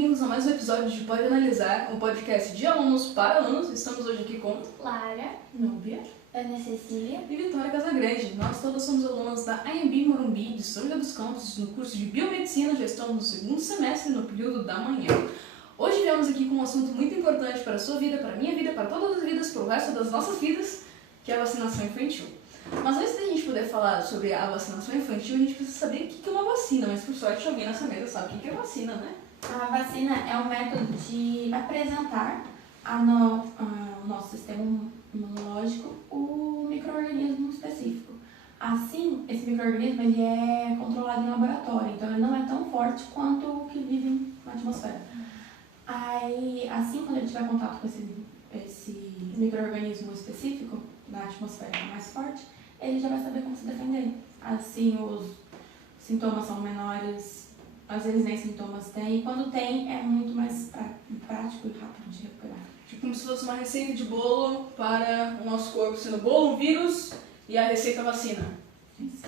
bem-vindos a mais um episódio de Pode Analisar, um podcast de alunos para alunos. Estamos hoje aqui com Lara, Núbia, Ana Cecília e Vitória Casagrande. Nós todas somos alunas da AMB Morumbi de São José dos Campos, no curso de Biomedicina. Já estamos no segundo semestre, no período da manhã. Hoje viemos aqui com um assunto muito importante para a sua vida, para a minha vida, para todas as vidas, para o resto das nossas vidas, que é a vacinação infantil. Mas antes da gente poder falar sobre a vacinação infantil, a gente precisa saber o que é uma vacina. Mas por sorte alguém nessa mesa sabe o que é vacina, né? A vacina é um método de apresentar ao nosso sistema imunológico o micro-organismo específico. Assim, esse micro-organismo ele é controlado em laboratório, então ele não é tão forte quanto o que vive na atmosfera. Aí, assim, quando ele tiver contato com esse micro-organismo específico na atmosfera mais forte, ele já vai saber como se defender. Assim, os sintomas são menores, às vezes nem sintomas tem, e quando tem é muito mais prático e rápido de recuperar. Tipo como se fosse uma receita de bolo para o nosso corpo, sendo o bolo, um vírus e a receita vacina. Isso.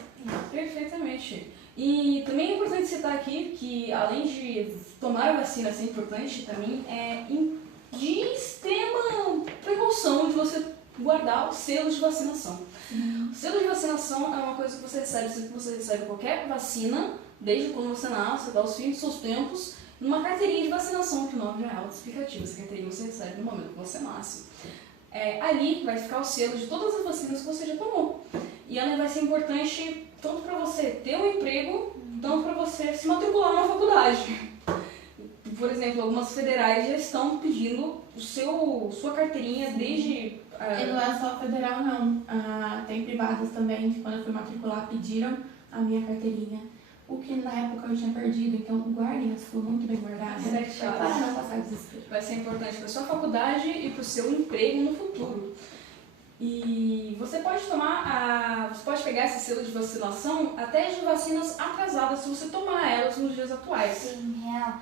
Perfeitamente. E também é importante citar aqui que, além de tomar a vacina ser importante, também é de extrema precaução de você guardar o selo de vacinação. O selo de vacinação é uma coisa que você recebe sempre que você recebe qualquer vacina, desde quando você nasce até os fins dos seus tempos, numa carteirinha de vacinação, que o nome já é autoexplicativo. Essa carteirinha você recebe no momento que você nasce. Ali vai ficar o selo de todas as vacinas que você já tomou. E ela vai ser importante tanto para você ter um emprego, tanto para você se matricular numa faculdade. Por exemplo, algumas federais já estão pedindo sua carteirinha desde... E não é só federal, não. Tem privadas também, que quando eu fui matricular pediram a minha carteirinha. O que na época eu tinha perdido, então guardem a sua muito bem guardada. Para não passar desespero. Vai ser importante para sua faculdade e para o seu emprego no futuro. E você pode você pode pegar esse selo de vacinação até de vacinas atrasadas, se você tomar elas nos dias atuais. Sim, real.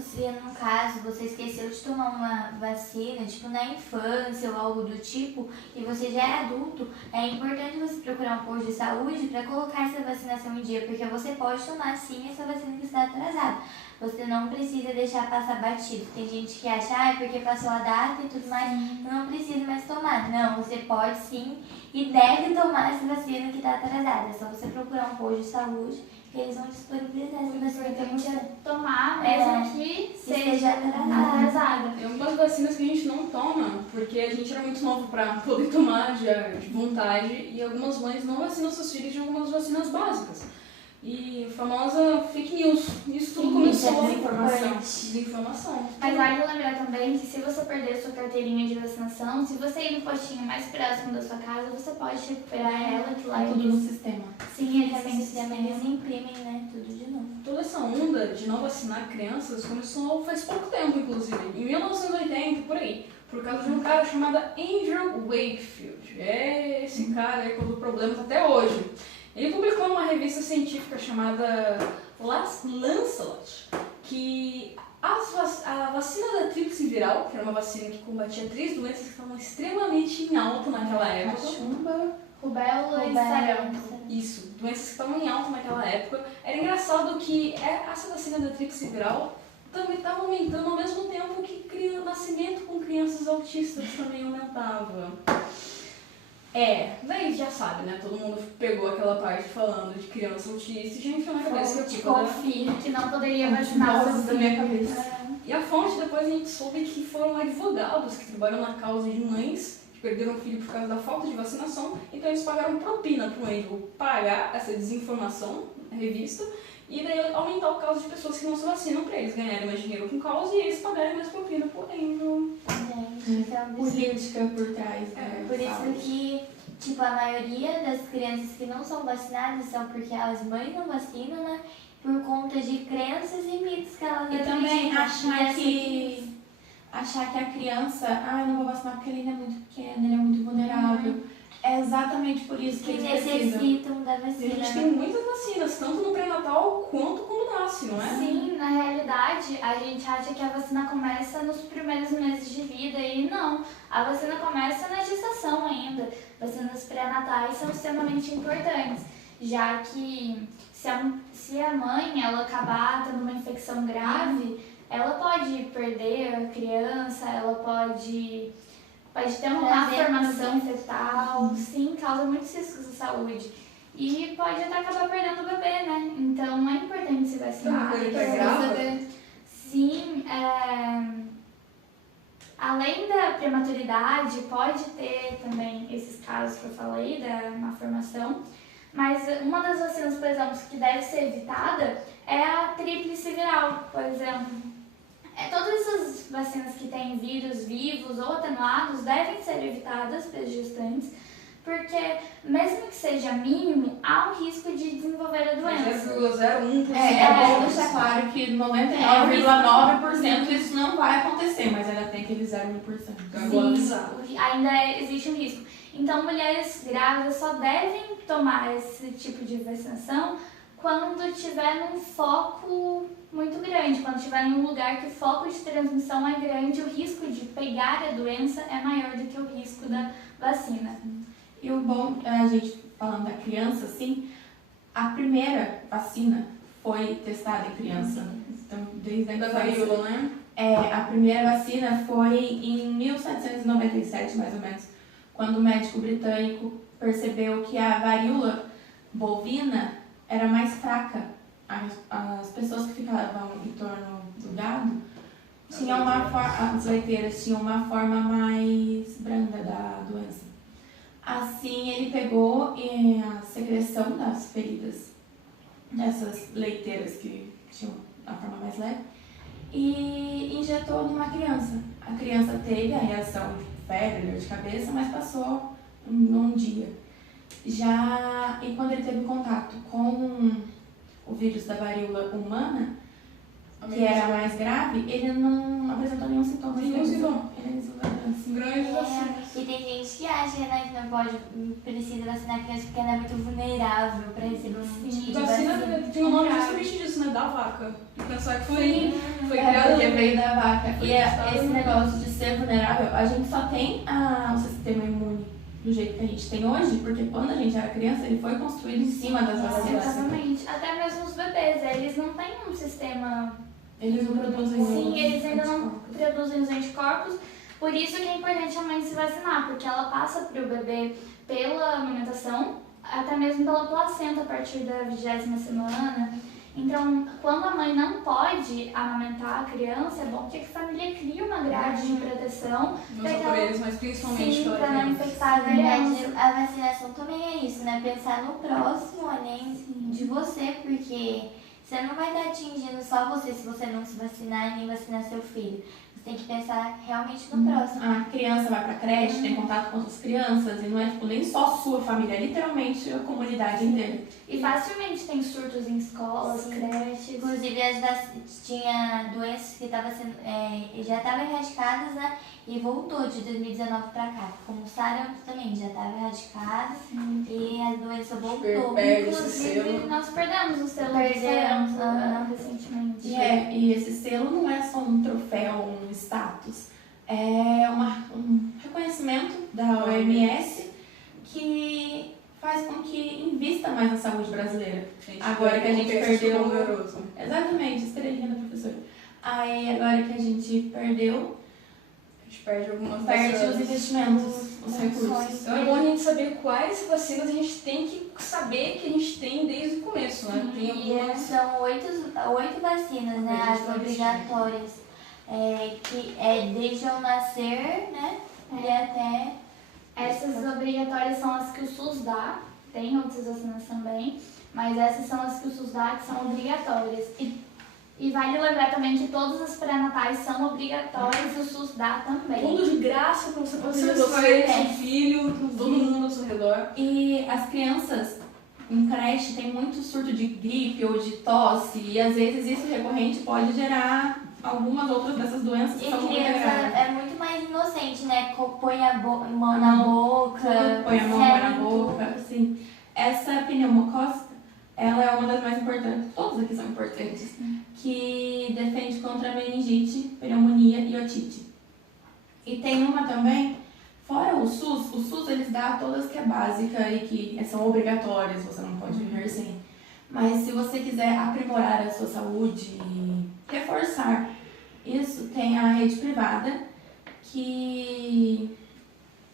Se no caso você esqueceu de tomar uma vacina, tipo na infância ou algo do tipo, e você já é adulto, é importante você procurar um posto de saúde para colocar essa vacinação em dia, porque você pode tomar sim essa vacina que está atrasada. Você não precisa deixar passar batido. Tem gente que acha, porque passou a data e tudo mais, não precisa mais tomar. Não, você pode sim e deve tomar essa vacina que está atrasada. É só você procurar um posto de saúde que eles vão disponibilizar essa vacina para você tomar, mesmo que seja atrasada. Tem algumas vacinas que a gente não toma, porque a gente era muito novo para poder tomar de vontade, e algumas mães não vacinam seus filhos de algumas vacinas básicas. E a famosa fake news. Isso tudo começou desinformação. Mas vale lembrar também que se você perder sua carteirinha de vacinação, se você ir no postinho mais próximo da sua casa, você pode recuperar ela, que lá Tudo no sistema. Sim, eles têm sistema, eles imprimem, né, tudo de novo. Toda essa onda de não vacinar crianças começou faz pouco tempo, inclusive, em 1980, por aí, por causa de um cara chamado Andrew Wakefield. Esse cara aí causou problemas até hoje. Ele publicou numa revista científica chamada Lancelot que a vacina da tríplice viral, que era uma vacina que combatia 3 doenças que estavam extremamente em alta naquela época. Cachumba, rubéola e sarampo. Isso, doenças que estavam em alta naquela época. Era engraçado que essa vacina da tríplice viral também estava aumentando ao mesmo tempo que o nascimento com crianças autistas também aumentava. Daí já sabe, né? Todo mundo pegou aquela parte falando de criança autista e já enfiou na cabeça que Confio que não poderia vacinar vozes da minha cabeça. E a fonte, depois a gente soube que foram advogados que trabalham na causa de mães que perderam o filho por causa da falta de vacinação. Então eles pagaram propina pro Andrew pagar essa desinformação na revista e daí aumentar o caso de pessoas que não se vacinam pra eles ganharem mais dinheiro com causa e eles pagarem mais propina pro Andrew. Isso é um absurdo. Política por trás. Por isso que, tipo, a maioria das crianças que não são vacinadas são porque as mães não vacinam, né? Por conta de crenças e mitos que elas E também acreditam. achar que a criança, não vou vacinar porque ele ainda é muito pequeno, ele é muito vulnerável. É exatamente por isso que eles precisam. necessitam da E a vacina. gente tem muitas vacinas, tanto no pré-natal quanto quando nasce, não é? Sim, na realidade, a gente acha que a vacina começa nos primeiros meses de vida e não. A vacina começa na gestação ainda. Vacinas pré-natais são extremamente importantes, já que se a mãe ela acabar tendo uma infecção grave, ela pode perder a criança, ela pode ter uma Trazer malformação fetal, sim, causa muitos riscos à saúde. E pode até acabar perdendo o bebê, né? Então é importante se vacinar. Tem uma coisa pra grave? saber. Sim, além da prematuridade, pode ter também esses casos que eu falei da malformação, mas uma das vacinas, por exemplo, que deve ser evitada é a tríplice viral, por exemplo. Todas essas vacinas que têm vírus vivos ou atenuados devem ser evitadas pelos gestantes, porque mesmo que seja mínimo, há um risco de desenvolver a doença. 0,01%. É bom deixar claro que 99,9% isso não vai acontecer, mas ainda tem aquele 0,1%. Sim, ainda existe um risco. Então, mulheres grávidas só devem tomar esse tipo de vacinação quando tiver num foco muito grande, quando estiver em um lugar que o foco de transmissão é grande, o risco de pegar a doença é maior do que o risco da vacina. E o bom, a gente falando da criança, assim, a primeira vacina foi testada em criança. Então, desde a Da infância. varíola, né? A primeira vacina foi em 1797, mais ou menos, quando o médico britânico percebeu que a varíola bovina era mais fraca. As pessoas que ficavam em torno do gado tinham as leiteiras tinham uma forma mais branda da doença. Assim, ele pegou a secreção das feridas dessas leiteiras que tinham a forma mais leve e injetou numa criança. A criança teve a reação de febre, dor de cabeça, mas passou num dia. E quando ele teve contato com o vírus da varíola humana, que era mais grave, ele não apresentou nenhum sintoma. Nenhum sintoma. Ele desenvolveu assim. Grande vacina. E tem gente que acha, né, que não precisa vacinar a criança porque ela é muito vulnerável para receber um tipo de Vacina vacina. tem o nome justamente disso, né? Da vaca. E pensar que foi criado. Porque veio da vaca. Foi E testado esse no- negócio de ser vulnerável, a gente só tem o sistema imune do jeito que a gente tem hoje, porque quando a gente era criança, ele foi construído em cima das vacinas. Exatamente. Até mesmo os bebês, eles não têm um sistema. Eles não produzem Sim, eles ainda não anticorpos. produzem os anticorpos. Por isso que é importante a mãe se vacinar, porque ela passa para o bebê pela amamentação, até mesmo pela placenta a partir da 20ª semana. Então, quando a mãe não pode amamentar a criança, é bom que a família crie uma grade de proteção Não só por eles, mas principalmente para pela não criança. infectar a Na verdade, criança. a vacinação também é isso, né? Pensar no próximo, além de você, porque você não vai estar atingindo só você se você não se vacinar e nem vacinar seu filho. Você tem que pensar realmente no próximo. A criança vai pra creche, tem contato com outras crianças, e não é tipo, nem só a sua família, é literalmente a comunidade inteira. E facilmente tem surtos em escolas, Sim. Inclusive, creches. tinha doenças que já estavam erradicadas, né? E voltou de 2019 pra cá. Como o sarampo também já estava erradicado e a doença voltou. Perde esse Inclusive, selo. nós perdemos o selo de Perdemos, sarampo aham. recentemente. E esse selo não é só um troféu, um status, é um reconhecimento da OMS que faz com que invista mais na saúde brasileira. Agora que a gente perdeu- Garoto. Exatamente, estrelinha da professora. Aí agora que a gente perdeu, A gente perde algumas perde dessas- os investimentos, os recursos. Funções. Então é bom a gente saber quais vacinas a gente tem que saber que a gente tem desde o começo, né? Tem E algumas. são 8 vacinas, né? Vacinas As obrigatórias. Que é desde eu nascer, né? E até. Essas obrigatórias são as que o SUS dá, tem outras vacinas também, mas essas são as que o SUS dá, que são obrigatórias. E vale lembrar também que todas as pré-natais são obrigatórias e o SUS dá também. Tudo de graça pra você proteger Tudo você, de seu graça. filho, todo mundo ao seu redor. E as crianças em creche tem muito surto de gripe ou de tosse, e às vezes isso recorrente pode gerar algumas outras dessas doenças E que são muito criança graves. é muito mais inocente, né? Põe a mão na boca, Põe a mão serve na em boca, tudo. assim. Essa pneumocócica, ela é uma das mais importantes, todas aqui são importantes, que defende contra a meningite, pneumonia e otite. E tem uma também, fora o SUS eles dá todas que é básica e que são obrigatórias, você não pode viver sem. Mas se você quiser aprimorar a sua saúde e reforçar isso, tem a rede privada, que...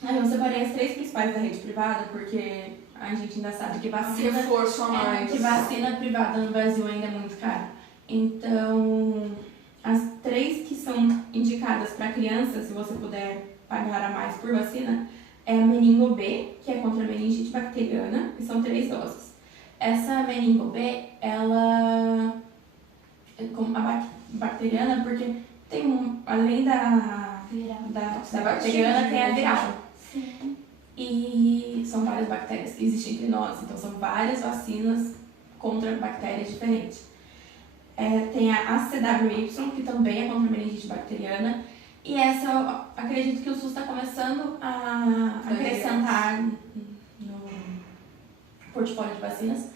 Aí eu separei as 3 principais da rede privada, porque a gente ainda sabe que vacina... Reforço a mais. Que vacina privada no Brasil ainda é muito cara. Então, as 3 que são indicadas para criança, se você puder pagar a mais por vacina, é a meningo B, que é contra a meningite bacteriana, e são 3 doses. Essa meningo B, ela é como a bacteriana, porque tem além da bacteriana, tem a viral. Sim. E são várias bactérias que existem entre nós, então são várias vacinas contra bactérias diferentes. Tem a ACWY, que também é contra a meningite bacteriana, e essa eu acredito que o SUS está começando a acrescentar no portfólio de vacinas,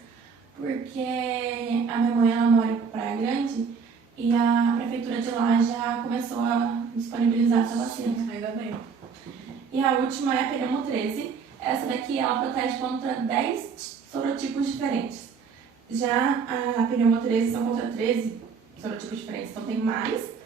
porque a minha mãe ela mora em Praia Grande e a prefeitura de lá já começou a disponibilizar essa vacina. Ainda bem. E a última é a pneumo 13. Essa daqui ela protege contra 10 sorotipos diferentes. Já a pneumo 13 são contra 13 sorotipos diferentes, então tem mais.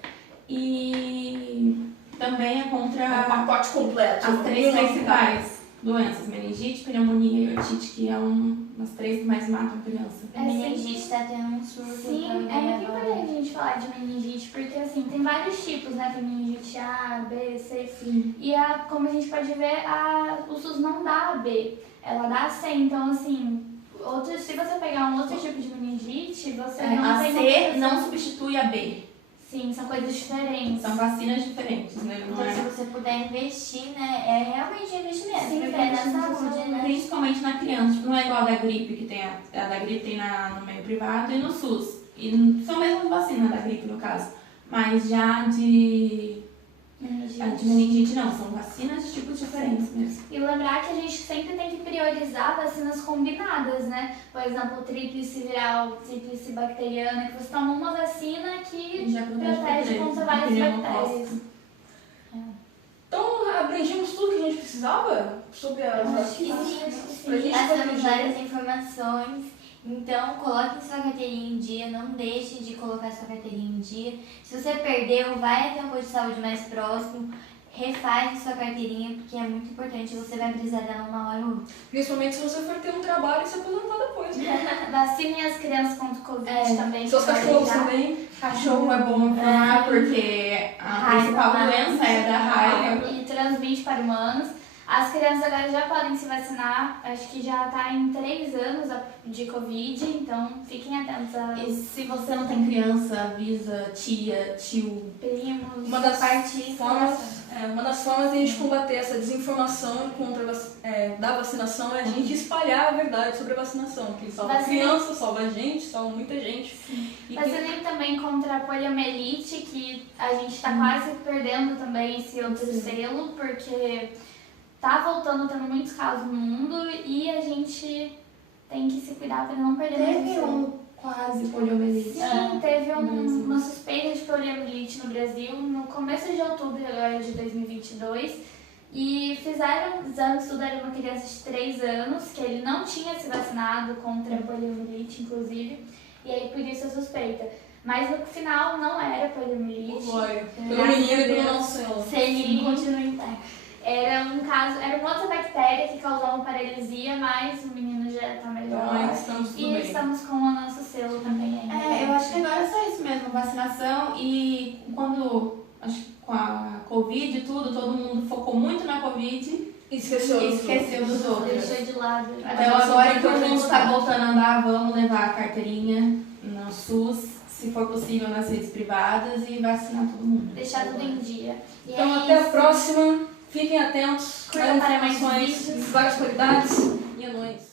E também é contra Um pacote completo. as 3 principais doenças: meningite, pneumonia e otite, que é umas 3 que mais matam criança. A meningite está tendo um surto. Sim, é muito importante a gente falar de meningite, porque assim, tem vários tipos, né? Tem meningite A, B, C. Sim. E como a gente pode ver, o SUS não dá a B, ela dá a C. Então, assim, se você pegar um outro tipo de meningite, você não A tem... C não substitui a B. Sim, são coisas diferentes. São vacinas diferentes, né? Não Então, se é... você puder investir, né, é realmente investimento, Sim, porque tem é na investimento saúde, né? Principalmente na criança, tipo, não é igual a da gripe, que tem a da gripe tem no meio privado e no SUS. E são mesmo vacinas da gripe, no caso. Mas já de meningite não, são vacinas de tipos diferentes mesmo. E lembrar que a gente sempre tem que priorizar vacinas combinadas, né? Por exemplo, tríplice viral, tríplice bacteriana, que você toma uma vacina que Já protege contra várias bactérias. Então, abrangimos tudo que a gente precisava sobre as vacinas. Pra gente Passamos corrigir. várias informações. Então, coloque sua carteirinha em dia, não deixe de colocar sua carteirinha em dia. Se você perdeu, vai até um posto de saúde mais próximo, refaz sua carteirinha, porque é muito importante, você vai precisar dela uma hora ou outra. Principalmente se você for ter um trabalho e se aposentar depois. Né? Vacinem as crianças contra o Covid também. Seus que cachorros vai também. Cachorro é bom informar porque a principal doença é da raiva. E transmite para humanos. As crianças agora já podem se vacinar, acho que já está em 3 anos de Covid, então fiquem atentos a E se você não tem criança, avisa tia, tio. primos, Uma das partes. uma das formas de a gente combater essa desinformação da vacinação é a gente espalhar a verdade sobre a vacinação, que salva criança, salva gente, salva muita gente. E Vacinei também contra a poliomielite, que a gente está quase perdendo também esse outro selo, porque tá voltando, tendo muitos casos no mundo e a gente tem que se cuidar para não perder mais Teve selo. quase poliomielite. Sim, teve uma suspeita de poliomielite no Brasil no começo de outubro agora de 2022 e fizeram exame, estudaram uma criança de 3 anos que ele não tinha se vacinado contra a poliomielite, inclusive, e aí por isso a suspeita. Mas no final não era poliomielite. glória. Pelo menino e pelo nosso Senhor. Sim, continua em pé. Era uma outra bactéria que causou uma paralisia, mas o menino já está melhor. Então, estamos tudo E bem. estamos com o nosso selo também ainda. Eu acho que agora é só isso mesmo, vacinação e acho que com a Covid e tudo, todo mundo focou muito na Covid e esqueceu dos outros. Deixou de lado. Então agora que o mundo está voltando a andar, vamos levar a carteirinha no SUS, se for possível nas redes privadas e vacinar todo mundo. Deixar tudo em dia. E Então, é até a isso. próxima. Fiquem atentos. Curtam para mais informações vídeos. de várias qualidades. E é nóis.